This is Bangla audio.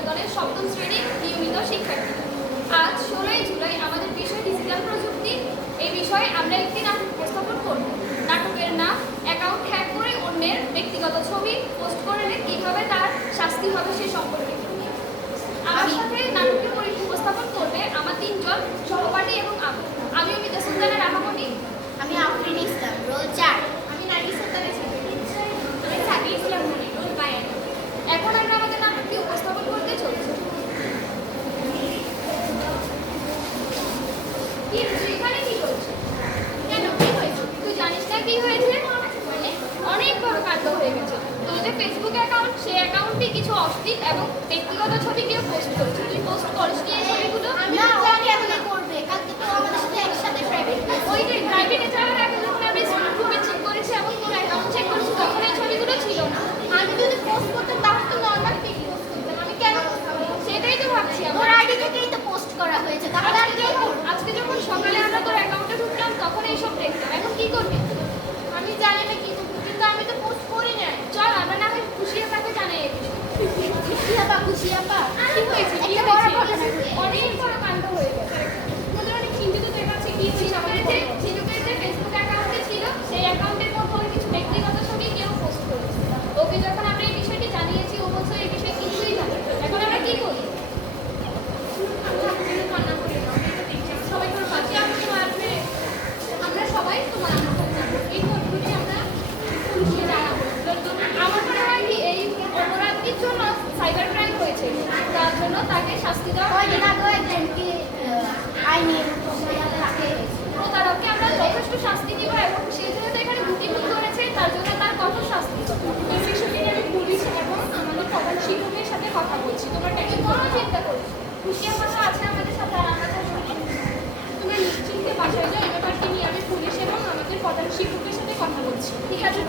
নিকেতনের সপ্তম শ্রেণীর নিয়মিত শিক্ষার্থী। আজ 16 জুলাই আমাদের বিষয় ডিজিটাল প্রযুক্তি। এই বিষয়ে আমরা একটি নাটক উপস্থাপন করব। নাটকের নাম অ্যাকাউন্ট হ্যাক করে অন্যের ব্যক্তিগত ছবি পোস্ট করলে কিভাবে তার শাস্তি হবে সে সম্পর্কে। আমার সাথে নাটকটি উপস্থাপন করবে আমার 3 জন সহপাঠী এবং আমি অমিতা সুলতানা রাহামণি, আমি আফরিন ইসলাম, রোল 4। আমি নার্গিস সুলতানা ছিলেন, আমি সাবি ইসলাম মনি, রোল 5। এখন আমরা আমাদের নাটকটি উপস্থাপন করতে চলছি। এখানে কি হচ্ছে? কেন কি হয়েছে? তুই জানিস না কি হয়েছে? অনেক বড় কাণ্ড হয়ে গেছে। তোর যে ফেসবুক অ্যাকাউন্ট, সেই অ্যাকাউন্টে কিছু অশ্লীল এবং ব্যক্তিগত ছবি কেউ পোস্ট করেছে। তুই পোস্ট করিস নি এই ছবিগুলো? না, ও কেমনে করবে? কালকে তো আমাদের সাথে একসাথে প্রাইভেট ওই যে প্রাইভেটে যাওয়ার আগে যখন আমি গ্রুপে চেক করেছি এবং তোর অ্যাকাউন্ট চেক করেছি, তখন এই ছবিগুলো ছিল না। আমি যদি পোস্ট করতাম তাহলে তো নর্মাল পেজে পোস্ট করতাম। আমি কেন সেটাই তো ভাবছি। ওর আইডি থেকেই তো পোস্ট করা হয়েছে, তাহলে আর কে করবে? আজকে যখন সকালে আমরা তোর অ্যাকাউন্টে ঢুকলাম তখন এইসব দেখলাম। এখন কি করবি? আমি জানি না কি করবো, কিন্তু আমি তো পোস্ট করি নাই। চল আমরা না হয় খুশি আপাকে জানাই এই বিষয়ে। খুশি আপা, খুশি আপা, কি হয়েছে? কি একটা বড় হয়েছে? ঘটনা ঘটেছে। অনেক বড় কাণ্ড হয়ে গেছে। আমাদের অনেক চিন্তিত দেখাচ্ছে। কি হয়েছে? ঝিনুকের যে ফেসবুক অ্যাকাউন্টে ছিল, সেই অ্যাকাউন্টের মধ্যে ওর কিছু ব্যক্তিগত ছবি কেউ পোস্ট করেছে। ওকে যখন আমরা এই বিষয়টি জানিয়েছি, ও বলছে এই বিষয়ে কিছুই জানে না। এখন আমরা কি করি? সবাই তোর পাশে আমাকে মারবে। আমরা সবাই তোমার আমাকে জানবো। এই ঘটনাটি আমরা পুলিশকে জানাবো। আমার মনে হয় কি এই অপরাধীর জন্য সাইবার ক্রাইম হয়েছে, তার জন্য তাকে শাস্তি দেওয়া ওই দিন আগে একজনকে আইনি তাকে প্রতারককে আমরা যথেষ্ট শাস্তি দিব এবং সে যেহেতু এখানে দুটি ভুল করেছে তার জন্য তার কঠোর শাস্তি হবে। এই বিষয়টি আমি পুলিশ এবং আমাদের প্রধান শিক্ষকের সাথে কথা বলছি। তোমরা টেকে কোনো চিন্তা করিস। খুশি আমার আছে আমাদের সাথে, আর আমরা তার সাথে তোমরা নিশ্চিন্তে বাসায় যাও। এই ব্যাপারটি নিয়ে আমি পুলিশ এবং আমাদের প্রধান শিক্ষকের সাথে কথা বলছি। ঠিক আছে?